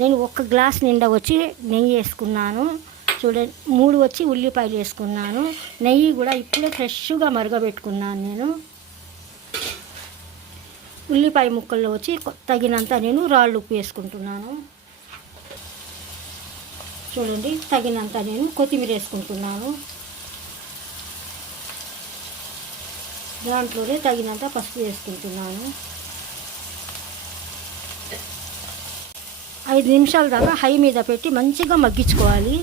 నేను 1 గ్లాస్ నిండా వచ్చి నెయ్యి వేసుకున్నాను. చూడండి 3 వచ్చి ఉల్లిపాయలు వేసుకున్నాను. నెయ్యి కూడా ఇప్పుడే ఫ్రెష్గా మరగబెట్టుకున్నాను. నేను ఉల్లిపాయ ముక్కల్లో వచ్చి తగినంత నేను రాళ్ళు ఉప్పు వేసుకుంటున్నాను. చూడండి తగినంత నేను కొత్తిమీర వేసుకుంటున్నాను. దాంట్లోనే తగినంత పసుపు వేసుకుంటున్నాను. 5 నిమిషాల దాకా హై మీద పెట్టి మంచిగా మగ్గించుకోవాలి.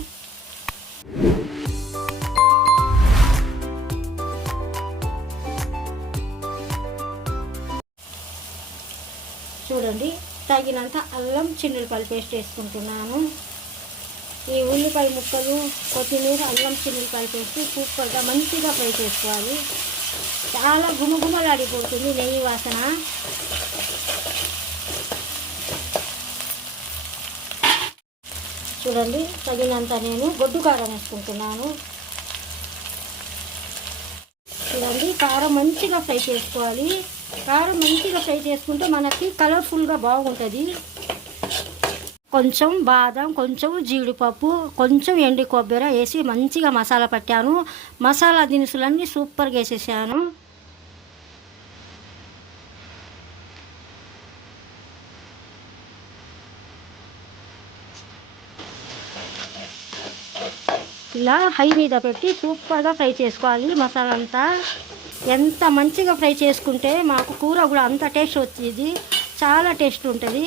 చూడండి తగినంత అల్లం చిన్నులపాయలు పేస్ట్ వేసుకుంటున్నాను. ఈ ఉల్లిపాయ ముక్కలు, కొత్తిమీర, అల్లం చిన్నులపాయలు పేస్ట్ సూపర్గా మంచిగా ఫ్రై చేసుకోవాలి. చాలా గుమగుమలాడిపోతుంది నెయ్యి వాసన. చూడండి తగినంత నేను గొడ్డు కారం వేసుకుంటున్నాను. చూడండి కారం మంచిగా ఫ్రై చేసుకోవాలి. కారం మంచిగా ఫ్రై చేసుకుంటే మనకి కలర్ఫుల్గా బాగుంటుంది. కొంచెం బాదం, కొంచెం జీడిపప్పు, కొంచెం ఎండు కొబ్బరి వేసి మంచిగా మసాలా పట్టాను. మసాలా దినుసులన్నీ సూపర్గా వేసేసాను. ఇలా హై మీద పెట్టి సూపర్గా ఫ్రై చేసుకోవాలి. మసాలా అంతా ఎంత మంచిగా ఫ్రై చేసుకుంటే మాకు కూర కూడా అంత టేస్ట్ వచ్చేది. చాలా టేస్ట్ ఉంటుంది.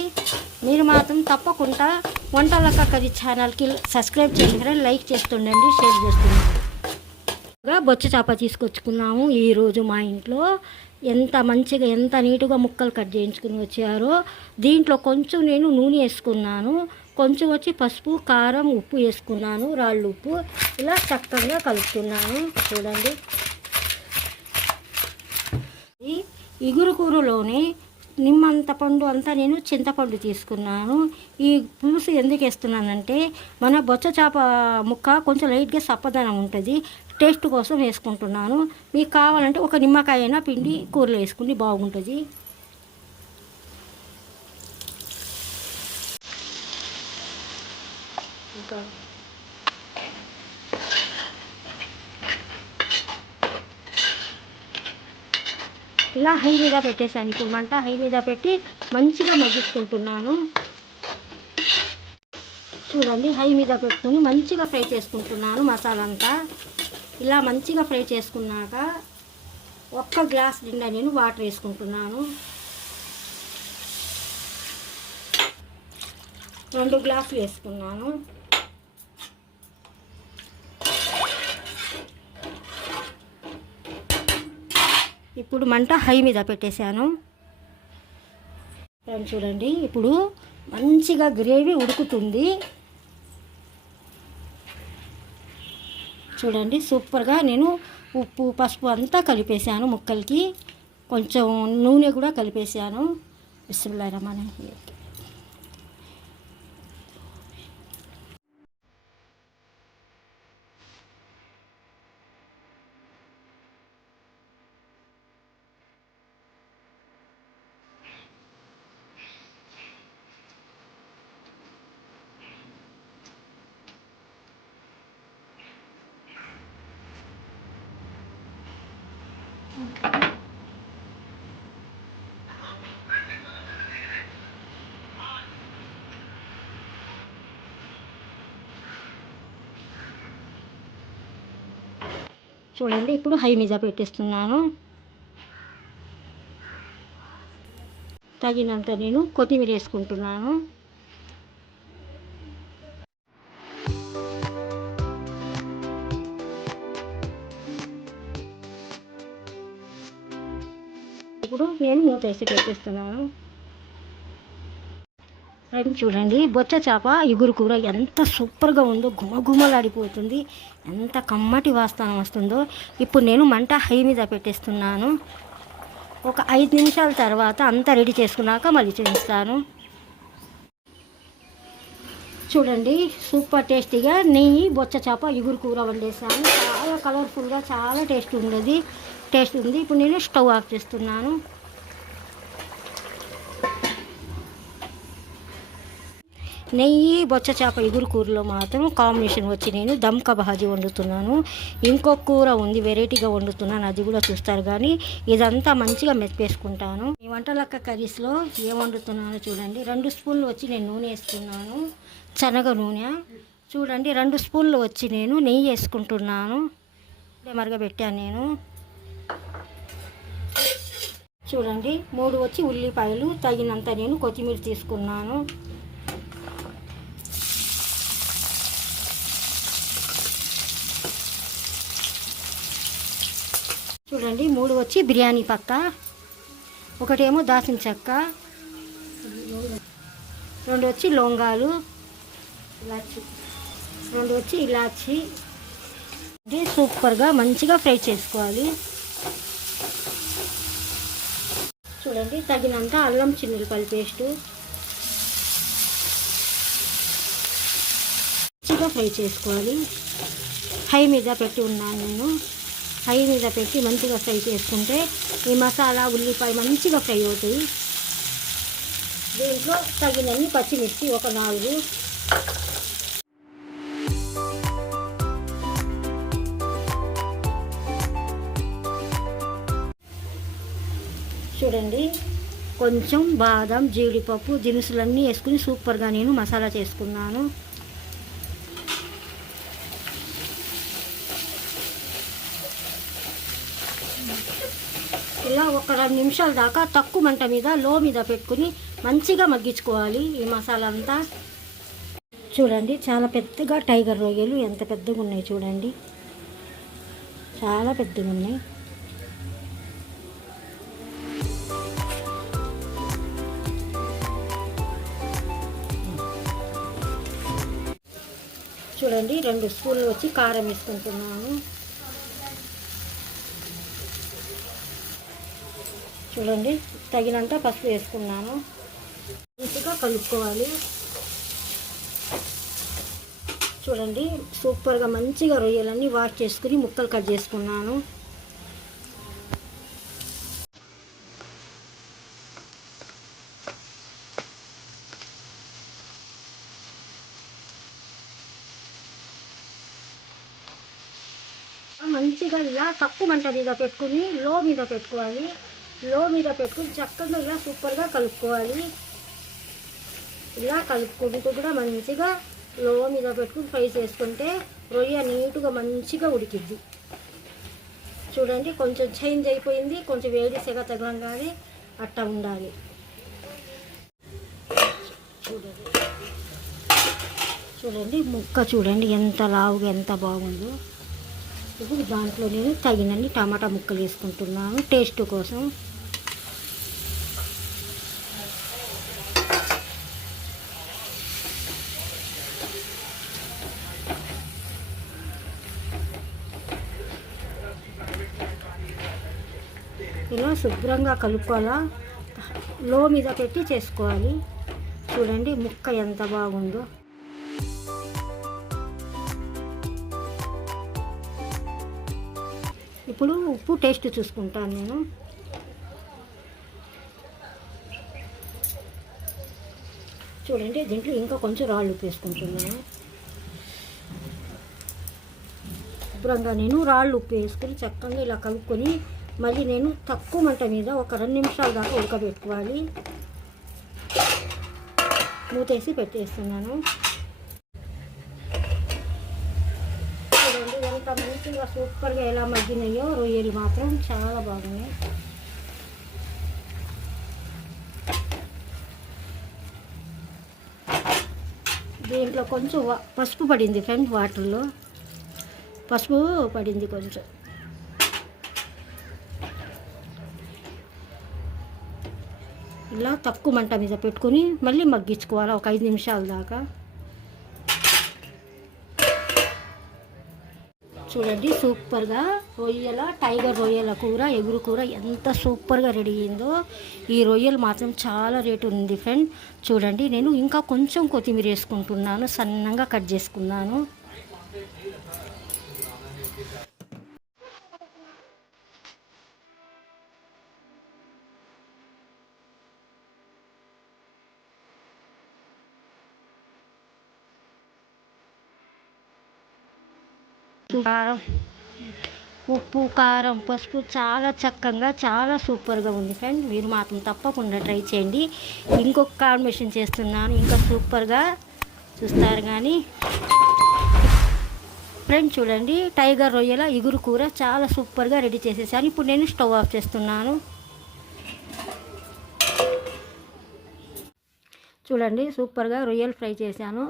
మీరు మాత్రం తప్పకుండా వంటలక్క కర్రీ ఛానల్కి సబ్స్క్రైబ్ చేయండి, లైక్ చేస్తుండండి, షేర్ చేస్తుండండి. బొచ్చ చేప తీసుకొచ్చుకున్నాము ఈరోజు మా ఇంట్లో. ఎంత మంచిగా ఎంత నీట్గా ముక్కలు కట్ చేయించుకుని వచ్చారో. దీంట్లో కొంచెం నేను నూనె వేసుకున్నాను, కొంచెం వచ్చి పసుపు, కారం, ఉప్పు వేసుకున్నాను, రాళ్ళు ఉప్పు. ఇలా చక్కగా కలుపుతున్నాను. చూడండి ఈ ఇగురు కూరలోనే నిమ్మంత పండు అంతా నేను చింతపండు తీసుకున్నాను. ఈ పులుసు ఎందుకు వేస్తున్నానంటే మన బొచ్చ చేప ముక్క కొంచెం లైట్గా సప్పదనం ఉంటుంది, టేస్ట్ కోసం వేసుకుంటున్నాను. మీకు కావాలంటే ఒక నిమ్మకాయ అయినా పిండి కూరలో వేసుకుని బాగుంటుంది. ఇంకా ఇలా హై మీద పెట్టేసాను. ఇప్పుడు మంట హై మీద పెట్టి మంచిగా మగ్గించుకుంటున్నాను. చూడండి హై మీద పెట్టుకుని మంచిగా ఫ్రై చేసుకుంటున్నాను మసాలా అంతా. ఇలా మంచిగా ఫ్రై చేసుకున్నాక 1 గ్లాస్ నిండా నేను వాటర్ వేసుకుంటున్నాను. 2 గ్లాసులు వేసుకున్నాను. ఇప్పుడు మంట హై మీద పెట్టేశాను. చూడండి ఇప్పుడు మంచిగా గ్రేవీ ఉడుకుతుంది. చూడండి సూపర్గా నేను ఉప్పు, పసుపు అంతా కలిపేశాను ముక్కలకి. కొంచెం నూనె కూడా కలిపేశాను. బిస్మిల్లాహిర్రహ్మానిర్రహీం. చూడండి ఇప్పుడు హై మీద పెట్టేస్తున్నాను. తగినంత నేను కొత్తిమీర వేసుకుంటున్నాను. ఇప్పుడు నేను మూత వేసి పెట్టేస్తున్నాను. చూడండి బొచ్చ చేప ఇగురు కూర ఎంత సూపర్గా ఉందో, గుమగుమలాడిపోతుంది, ఎంత కమ్మటి వాసన వస్తుందో. ఇప్పుడు నేను మంట హై మీద పెట్టేస్తున్నాను. ఒక 5 నిమిషాల తర్వాత అంతా రెడీ చేసుకున్నాక మళ్ళీ చూపిస్తాను. చూడండి సూపర్ టేస్టీగా నెయ్యి బొచ్చ చేప ఇగురు కూర వండేసాను. చాలా కలర్ఫుల్గా చాలా టేస్ట్ ఉంది. ఇప్పుడు నేను స్టవ్ ఆఫ్ చేస్తున్నాను. నెయ్యి బొచ్చ చేప ఇగురు కూరలో మాత్రం కాంబినేషన్ వచ్చి నేను దమ్కా భాజీ వండుతున్నాను. ఇంకొక కూర ఉంది వెరైటీగా వండుతున్నాను, అది కూడా చూస్తారు. కానీ ఇదంతా మంచిగా మెప్పేసుకుంటాను. ఈ వంటలక్క కర్రీస్లో ఏం వండుతున్నానో చూడండి. 2 స్పూన్లు వచ్చి నేను నూనె వేసుకున్నాను, శనగ నూనె. చూడండి 2 స్పూన్లు వచ్చి నేను నెయ్యి వేసుకుంటున్నాను, మరగబెట్టాను నేను. చూడండి 3 వచ్చి ఉల్లిపాయలు, తగినంత నేను కొత్తిమీర తీసుకున్నాను. చూడండి 3 వచ్చి బిర్యానీ పక్క, ఒకటేమో దాల్చిన చెక్క, 2 వచ్చి లవంగాలు, 2 వచ్చి ఇలాచి. ఇది సూపర్గా మంచిగా ఫ్రై చేసుకోవాలి. చూడండి తగినంత అల్లం చిన్నులపల్లి పేస్టు, మంచిగా ఫ్రై చేసుకోవాలి. హై మీద పెట్టి ఉన్నాను నేను. హై మీద పెట్టి మంచిగా ఫ్రై చేసుకుంటే ఈ మసాలా ఉల్లిపాయ మంచిగా ఫ్రై అవుతాయి. దీంట్లో తగినన్ని పచ్చిమిర్చి ఒక 4. చూడండి కొంచెం బాదం, జీడిపప్పు దినుసులన్నీ వేసుకుని సూపర్గా నేను మసాలా చేసుకున్నాను. ఇలా ఒక 2 నిమిషాల దాకా తక్కువ మంట మీద లో మీద పెట్టుకుని మంచిగా మగ్గించుకోవాలి ఈ మసాలా అంతా. చూడండి చాలా పెద్దగా టైగర్ రొయ్యలు ఎంత పెద్దగా ఉన్నాయి చూడండి, చాలా పెద్దగా ఉన్నాయి. చూడండి 2 స్పూన్లు వచ్చి కారం వేసుకుంటున్నాను. చూడండి తగినంత పసుపు వేసుకున్నాను. మంచిగా కలుపుకోవాలి. చూడండి సూపర్గా మంచిగా రొయ్యలన్నీ వాష్ చేసుకుని ముక్కలు కట్ చేసుకున్నాను. మంచిగా ఇలా తక్కువ మంట మీద పెట్టుకుని లో మీద పెట్టుకోవాలి. లో మీద పెట్టుకుని చక్కగా ఇలా సూపర్గా కలుపుకోవాలి. ఇలా కలుపుకుంటూ కూడా మంచిగా లో మీద పెట్టుకుని ఫ్రై చేసుకుంటే రొయ్య నీటుగా మంచిగా ఉడికిద్ది. చూడండి కొంచెం చేంజ్ అయిపోయింది, కొంచెం వేడి సెగ తగలంగానే అట్ట ఉండాలి. చూడండి ముక్క చూడండి ఎంత లావుగా ఎంత బాగుందో. ఇప్పుడు దాంట్లో నేను తగినన్ని టమాటా ముక్కలు వేసుకుంటున్నాను టేస్ట్ కోసం. ఇలా శుభ్రంగా కలుపుకోవాలా, లో మీద పెట్టి చేసుకోవాలి. చూడండి ముక్క ఎంత బాగుందో. ఇప్పుడు ఉప్పు టేస్ట్ చూసుకుంటాను నేను. చూడండి దీంట్లో ఇంకా కొంచెం రాళ్ళు ఉప్పు వేసుకుంటున్నాను. శుభ్రంగా నేను రాళ్ళు ఉప్పు వేసుకొని చక్కగా ఇలా కలుపుకొని మళ్ళీ నేను తక్కువ మంట మీద ఒక 2 నిమిషాల దాకా ఉడకబెట్టుకోవాలి. మూతేసి పెట్టేస్తున్నాను. చూడండి ఎంత మంచిగా సూపర్గా ఎలా మగ్గినాయో రొయ్యలు మాత్రం చాలా బాగున్నాయి. దీంట్లో కొంచెం పసుపు పడింది ఫ్రెండ్, వాటర్లో పసుపు పడింది కొంచెం. ఇలా తక్కువ మంట మీద పెట్టుకుని మళ్ళీ మగ్గించుకోవాలి ఒక 5 నిమిషాల దాకా. చూడండి సూపర్గా టైగర్ రొయ్యల కూర, ఎగురు కూర ఎంత సూపర్గా రెడీ అయిందో. ఈ రొయ్యలు మాత్రం చాలా రేటు ఉంది ఫ్రెండ్. చూడండి నేను ఇంకా కొంచెం కొత్తిమీర వేసుకుంటున్నాను, సన్నగా కట్ చేసుకున్నాను. కారం, ఉప్పు, కారం, పసుపు చాలా చక్కగా చాలా సూపర్గా ఉంది ఫ్రెండ్. మీరు మాత్రం తప్పకుండా ట్రై చేయండి. ఇంకొక కాంబినేషన్ చేస్తున్నాను, ఇంకా సూపర్గా చూస్తారు. కానీ ఫ్రెండ్ చూడండి, టైగర్ రొయ్యల ఇగురు కూర చాలా సూపర్గా రెడీ చేసేసాను. ఇప్పుడు నేను స్టవ్ ఆఫ్ చేస్తున్నాను. చూడండి, సూపర్గా రొయ్యలు ఫ్రై చేశాను.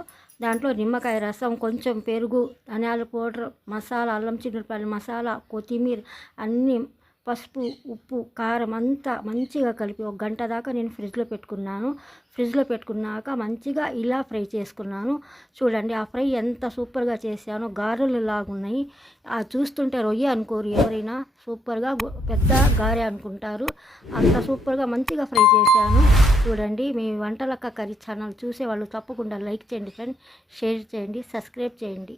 దాంట్లో నిమ్మకాయ రసం, కొంచెం పెరుగు, ధనియాల పౌడర్, మసాలా, అల్లం చిన్నులపాయల మసాలా, కొత్తిమీర, అన్నీ, పసుపు, ఉప్పు, కారం అంతా మంచిగా కలిపి 1 గంట దాకా నేను ఫ్రిడ్జ్లో పెట్టుకున్నాను. ఫ్రిడ్జ్లో పెట్టుకున్నాక మంచిగా ఇలా ఫ్రై చేసుకున్నాను. చూడండి ఆ ఫ్రై ఎంత సూపర్గా చేశానో, గారెలు లాగున్నాయి. చూస్తుంటే రొయ్య అనుకోరు ఎవరైనా, సూపర్గా పెద్ద గారె అనుకుంటారు. అంత సూపర్గా మంచిగా ఫ్రై చేశాను. చూడండి, మీ వంటలక్క కర్రీ ఛానల్ చూసేవాళ్ళు తప్పకుండా లైక్ చేయండి ఫ్రెండ్, షేర్ చేయండి, సబ్స్క్రైబ్ చేయండి.